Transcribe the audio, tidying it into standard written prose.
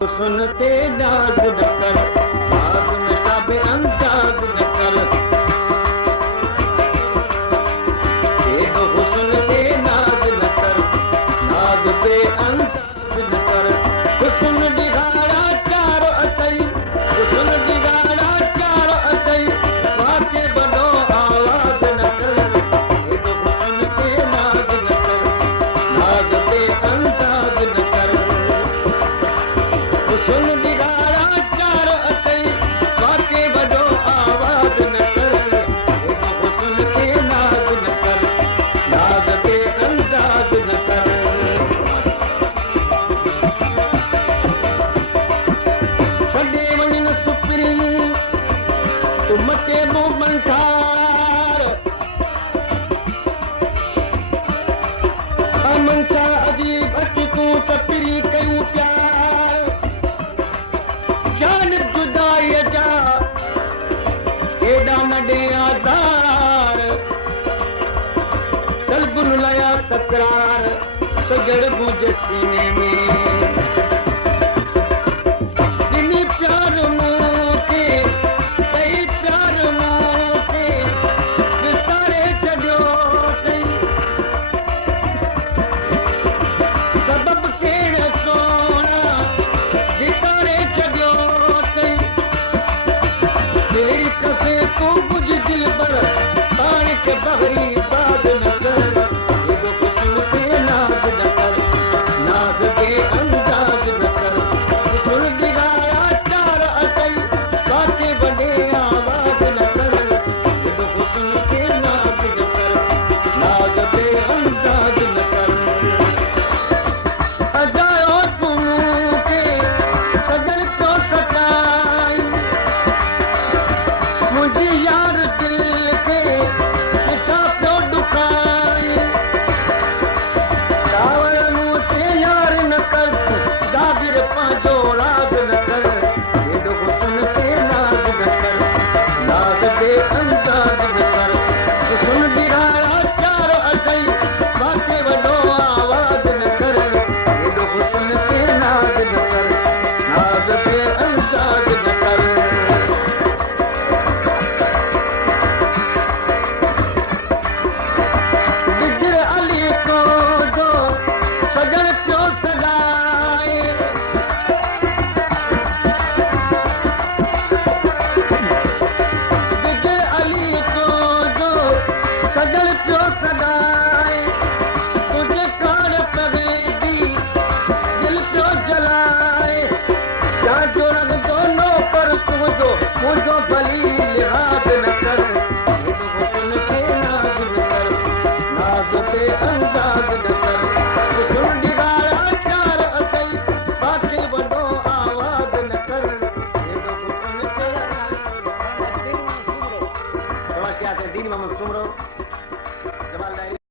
सुनते नाज न कर, नाज में ताबे अंदाज न कर, एक हुस्न पे नाज न कर, नाज पे अंदाज न कर, हुस्न दिगाड़ा चारो अतई, हुस्न दिगाड़ा चारो अतई, वाके बनो आवाज न कर, एक हुस्न पे नाज न कर, नाज पे अंदाज न कर, सुन दिगाड़ा चार अतई, वाके बड़ो आवाज न कर, एक हुस्न के नाज न कर, नाज पे अंदाज न कर। छॾे वञनि सुपरी तुम के मुंह मंठार, अमन सां अजीब अटकूं तपरी कयूं प्यार, जान जुदाई जा एडा नडे आधार, तलबुन लया तकरार सजड़ गुज सीने में, दिनी प्यार मूंखे कई प्यार मूंखे विसारे छॾियो अथई, सबब कहिड़े सोना विसारे छॾियो अथई, तेरी कसे तूं बुझ दिल पर पाण खे बहरी बाज न कर, एॾो हुस्न पे नाज़ न कर, नाज़ पे अंदाज न कर, हुस्न दिगाड़ा चार अतई, वाके बड़े आवाज न कर, एॾो हुस्न पे नाज़ न कर, नाज़ पे अंदाज न कर। अजायो तूं मूंखे सजन तो सताई, मुंहिंजी यार दिल खे किथां पियो ॾुकाई, सावर मूं ते यार न कर, जाबिर पंहिंजो राज न कर, एॾो हुस्न ते नाज़ न कर, नाज़ ते अंदाज न कर, हुस्न दिगाड़ा चार अथई, वाके वॾो आवाज न कर, एॾो हुस्न ते नाज़ न कर, नाज़ ते अंदाज न कर। बिजर अली को जो सजन पियो सॾाए, बिजर अली को जो सजन पियो सॾाए, तुझे कान पवेंदी दिल पियो जलाए, जाजो रंग दोनों पर तुंहिंजो मुंहिंजो भली लिहाज़ न कर, एॾो हुस्न पे नाज़ न कर, नाज़ पे अंदाज न कर, हुस्न दिगाड़ा चार अतई, वाके वॾो आवाज न कर, एॾो हुस्न पे नाज़ न कर। दीन मोहम्मद सुमरो,